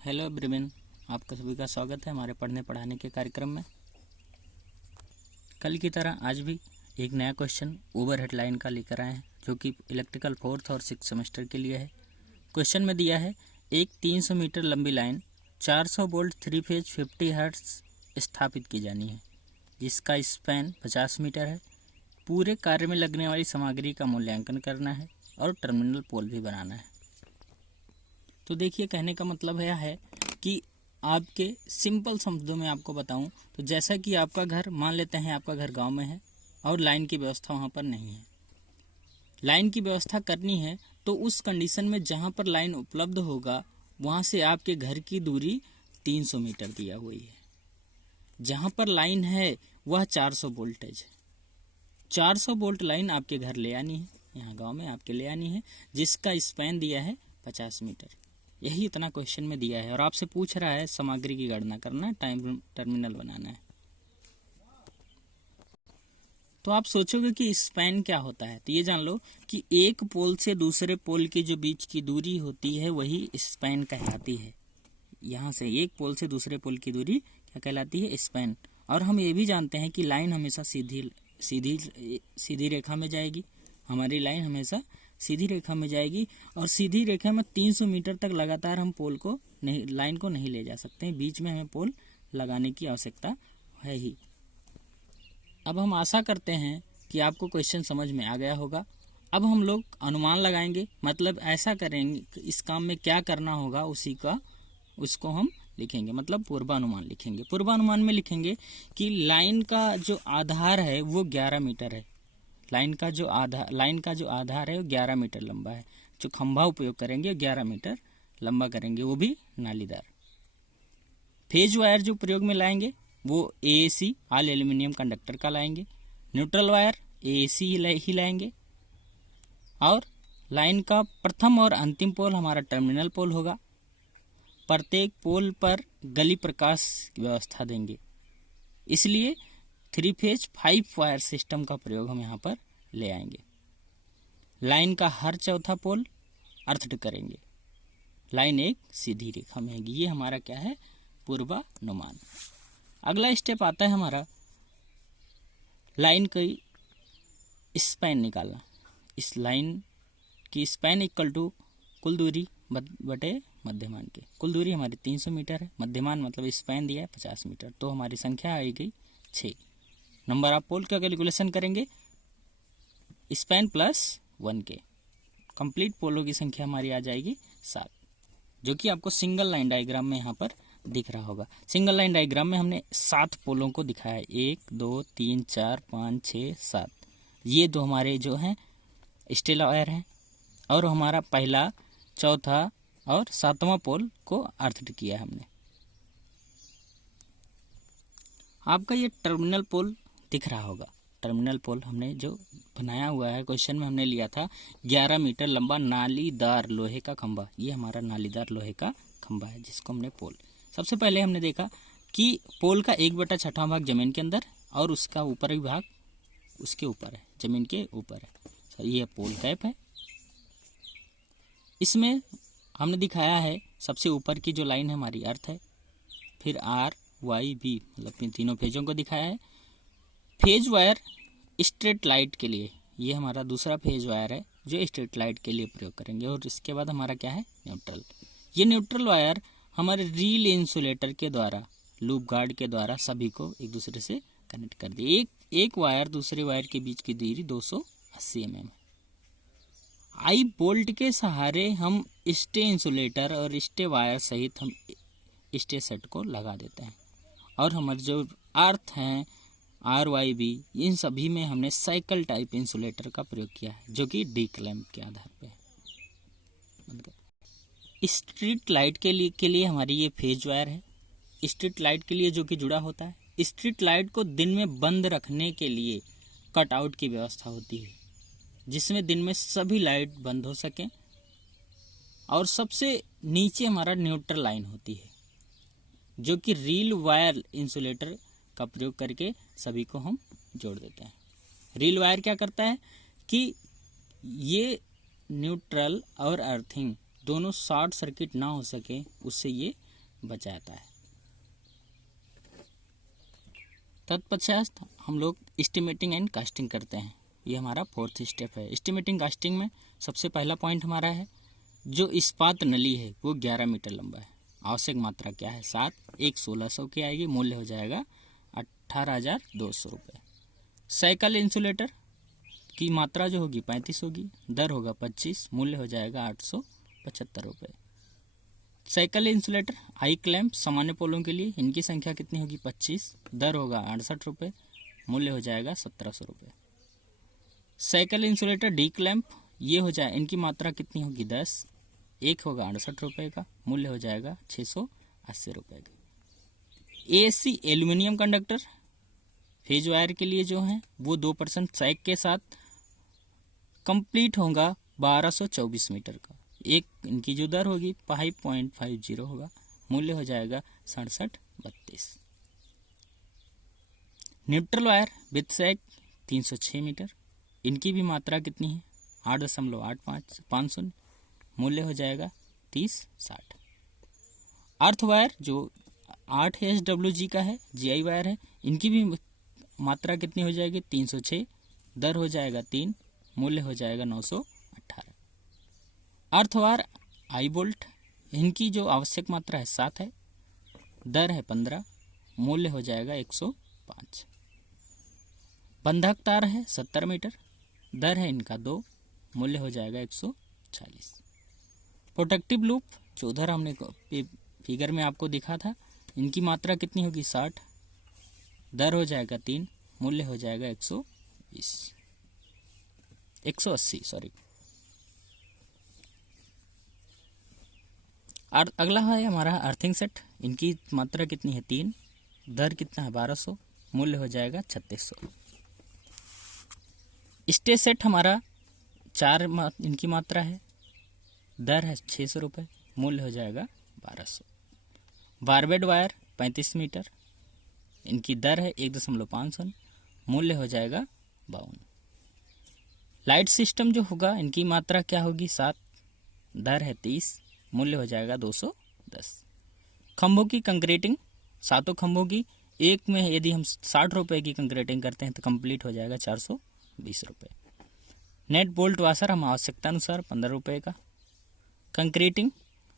Hello everyone, आपका सभी का स्वागत है हमारे पढ़ने पढ़ाने के कार्यक्रम में। कल की तरह आज भी एक नया क्वेश्चन ओवरहेड लाइन का लेकर आए हैं, जो कि इलेक्ट्रिकल 4th और 6th सेमेस्टर के लिए है। क्वेश्चन में दिया है एक 300 मीटर लंबी लाइन 400 वोल्ट 3 फेज 50 हर्ट्ज स्थापित की जानी है, जिसका स्पैन 50 मीटर है। पूरे कार्य में लगने वाली सामग्री का मूल्यांकन करना है और टर्मिनल पोल भी बनाना है। तो देखिए, कहने का मतलब यह है कि आपके सिंपल शब्दों में आपको बताऊं तो जैसा कि आपका घर, मान लेते हैं आपका घर गांव में है और लाइन की व्यवस्था वहां पर नहीं है। लाइन की व्यवस्था करनी है तो उस कंडीशन में जहां पर लाइन उपलब्ध होगा वहां से आपके घर की दूरी 300 मीटर दिया हुई है। जहां पर लाइन है वह 400 वोल्टेज है। 400 वोल्ट लाइन आपके घर ले आनी है, यहाँ गाँव में आपके ले आनी है, जिसका स्पैन दिया है 50 मीटर। यही इतना क्वेश्चन में दिया है और आपसे पूछ रहा है सामग्री की गणना करना है, टर्मिनल बनाना है। तो आप सोचोगे कि स्पैन क्या होता है, तो ये जान लो कि एक पोल से दूसरे पोल के जो बीच की दूरी होती है वही स्पैन कहलाती है। यहाँ से एक पोल से दूसरे पोल की दूरी क्या कहलाती है? स्पैन। और हम ये भी जानते हैं कि लाइन हमेशा सीधी रेखा में जाएगी। हमारी लाइन हमेशा सीधी रेखा में जाएगी और सीधी रेखा में 300 मीटर तक लगातार हम पोल को नहीं, लाइन को नहीं ले जा सकते हैं। बीच में हमें पोल लगाने की आवश्यकता है ही। अब हम आशा करते हैं कि आपको क्वेश्चन समझ में आ गया होगा। अब हम लोग अनुमान लगाएंगे, मतलब ऐसा करेंगे, इस काम में क्या करना होगा उसको हम लिखेंगे, मतलब पूर्वानुमान लिखेंगे। पूर्वानुमान में लिखेंगे कि लाइन का जो आधार है वो 11 मीटर है। लाइन का जो आधार है वो 11 मीटर लंबा है। जो खंभा उपयोग करेंगे 11 मीटर लंबा करेंगे, वो भी नालीदार। फेज वायर जो प्रयोग में लाएंगे वो AAC ऑल एल्यूमिनियम कंडक्टर का लाएंगे। न्यूट्रल वायर AAC ही लाएंगे। और लाइन का प्रथम और अंतिम पोल हमारा टर्मिनल पोल होगा। प्रत्येक पोल पर गली प्रकाश की व्यवस्था देंगे, इसलिए 3 फेज 5 वायर सिस्टम का प्रयोग हम यहाँ पर ले आएंगे। लाइन का हर चौथा पोल अर्थड करेंगे। लाइन एक सीधी रेखा में है। ये हमारा क्या है? पूर्वानुमान। अगला स्टेप आता है हमारा लाइन की स्पैन निकालना। इस लाइन की स्पैन इक्वल टू कुल दूरी बटे मध्यमान के। कुल दूरी हमारी 300 मीटर है, मध्यमान मतलब स्पैन दिया है 50 मीटर, तो हमारी संख्या आई गई 6। नंबर ऑफ पोल का कैलकुलेशन करेंगे स्पैन प्लस 1 के। कंप्लीट पोलों की संख्या हमारी आ जाएगी 7, जो कि आपको सिंगल लाइन डायग्राम में यहाँ पर दिख रहा होगा। सिंगल लाइन डायग्राम में हमने 7 पोलों को दिखाया है, 1 2 3 4 5 6 7। ये दो हमारे जो हैं स्टेला वायर हैं और हमारा पहला, चौथा और 7वां पोल को अर्थड किया है हमने। आपका ये टर्मिनल पोल दिख रहा होगा। टर्मिनल पोल हमने जो बनाया हुआ है, क्वेश्चन में हमने लिया था 11 मीटर लंबा नालीदार लोहे का खंभा। ये हमारा नालीदार लोहे का खंभा है, जिसको हमने पोल। सबसे पहले हमने देखा कि पोल का 1/6 भाग जमीन के अंदर और उसका ऊपरी भाग उसके ऊपर है, जमीन के ऊपर है। ये पोल कैप है। इसमें हमने दिखाया है सबसे ऊपर की जो लाइन है हमारी अर्थ है, फिर RYB मतलब तीनों फेजों को दिखाया है। फेज वायर स्ट्रेट लाइट के लिए, ये हमारा दूसरा फेज वायर है जो स्ट्रेट लाइट के लिए प्रयोग करेंगे। और इसके बाद हमारा क्या है? न्यूट्रल। ये न्यूट्रल वायर हमारे रील इंसुलेटर के द्वारा, लूप गार्ड के द्वारा सभी को एक दूसरे से कनेक्ट कर दिए। एक वायर दूसरे वायर के बीच की दूरी 280 mm। आई बोल्ट के सहारे हम स्टे इंसुलेटर और स्टे वायर सहित हम स्टे सेट को लगा देते हैं। और हमारे जो अर्थ हैं RYB, इन सभी में हमने साइकिल टाइप इंसुलेटर का प्रयोग किया है, जो कि डी क्लैंप के आधार पे है। स्ट्रीट लाइट के लिए हमारी ये फेज वायर है। स्ट्रीट लाइट के लिए जो कि जुड़ा होता है। स्ट्रीट लाइट को दिन में बंद रखने के लिए कटआउट की व्यवस्था होती है, जिसमें दिन में सभी लाइट बंद हो सकें। और सबसे नीचे हमारा न्यूट्रल लाइन होती है, जो कि रील वायर इंसुलेटर का प्रयोग करके सभी को हम जोड़ देते हैं। रील वायर क्या करता है कि ये न्यूट्रल और अर्थिंग दोनों शॉर्ट सर्किट ना हो सके, उससे ये बचाता है। तत्पश्चात हम लोग एस्टिमेटिंग एंड कास्टिंग करते हैं। ये हमारा फोर्थ स्टेप है। एस्टिमेटिंग कास्टिंग में सबसे पहला पॉइंट हमारा है, जो इस्पात नली है वो 11 मीटर लंबा है। आवश्यक मात्रा क्या है? 7, एक 1600 की आएगी, मूल्य हो जाएगा 18,200 रुपये। साइकिल इंसुलेटर की मात्रा जो होगी 35 होगी, दर होगा 25, मूल्य हो जाएगा 875 रुपये। साइकिल इंसुलेटर आई क्लैंप सामान्य पोलों के लिए, इनकी संख्या कितनी होगी? 25, दर होगा 68 रुपये, मूल्य हो जाएगा 1700 रुपये। साइकिल इंसुलेटर डी क्लैंप ये हो जाए, इनकी मात्रा कितनी होगी? 10, एक होगा 68 रुपये का, मूल्य हो जाएगा 680 रुपये का। ASC aluminium conductor phase wire के लिए जो है वो 2% सैग के साथ कंप्लीट होगा 1224 मीटर का। एक इनकी जो दर होगी 5.50 होगा, मूल्य हो जाएगा 6732। Neutral wire with sag 306 metre, इनकी भी मात्रा कितनी है? 8.85, मूल्य हो जाएगा 3060। अर्थ वायर जो 8 SWG का है, GI वायर है, इनकी भी मात्रा कितनी हो जाएगी? 306, दर हो जाएगा 3, मूल्य हो जाएगा 918। अर्थ वायर आई बोल्ट, इनकी जो आवश्यक मात्रा है 7 है, दर है 15, मूल्य हो जाएगा 105। बंधक तार है 70 मीटर, दर है इनका 2, मूल्य हो जाएगा 140। प्रोटेक्टिव लूप जो उधर हमने फिगर में आपको दिखा था, इनकी मात्रा कितनी होगी? 60, दर हो जाएगा 3, मूल्य हो जाएगा 180 सॉरी। अगला है हमारा अर्थिंग सेट, इनकी मात्रा कितनी है? 3, दर कितना है? 1200, मूल्य हो जाएगा 3600। स्टे सेट हमारा 4 इनकी मात्रा है, दर है 600 रुपये, मूल्य हो जाएगा 1200। बारबेड वायर 35 मीटर, इनकी दर है 1.5, मूल्य हो जाएगा 52। लाइट सिस्टम जो होगा, इनकी मात्रा क्या होगी? 7, दर है 30, मूल्य हो जाएगा 210। खंभों की कंक्रीटिंग, 7 खंभों की एक में यदि हम 60 रुपये की कंक्रीटिंग करते हैं तो कंप्लीट हो जाएगा 420 रुपये। नेट बोल्ट वाशर हम आवश्यकता अनुसार 15 रुपये का। कंक्रीटिंग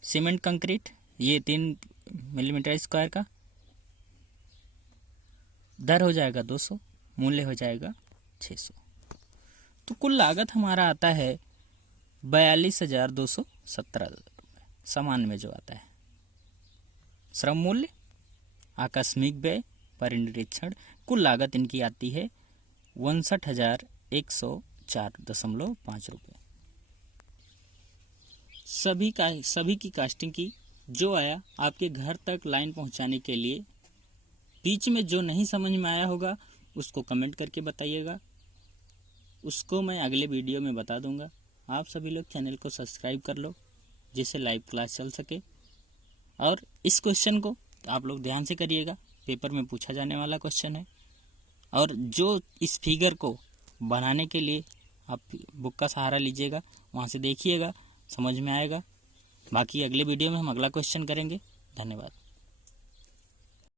सीमेंट कंक्रीट ये 3 मिलीमीटर स्क्वायर का, दर हो जाएगा 200, मूल्य हो जाएगा 600। तो कुल लागत हमारा आता है 42,217 रुपये सामान्य में जो आता है। श्रम मूल्य, आकस्मिक व्यय पर निरीक्षण, कुल लागत इनकी आती है 59,104.5 रुपये। सभी की कास्टिंग की जो आया आपके घर तक लाइन पहुंचाने के लिए। बीच में जो नहीं समझ में आया होगा उसको कमेंट करके बताइएगा, उसको मैं अगले वीडियो में बता दूंगा। आप सभी लोग चैनल को सब्सक्राइब कर लो जिससे लाइव क्लास चल सके। और इस क्वेश्चन को आप लोग ध्यान से करिएगा, पेपर में पूछा जाने वाला क्वेश्चन है। और जो इस फिगर को बनाने के लिए आप बुक का सहारा लीजिएगा, वहाँ से देखिएगा, समझ में आएगा। बाकी अगले वीडियो में हम अगला क्वेश्चन करेंगे। धन्यवाद।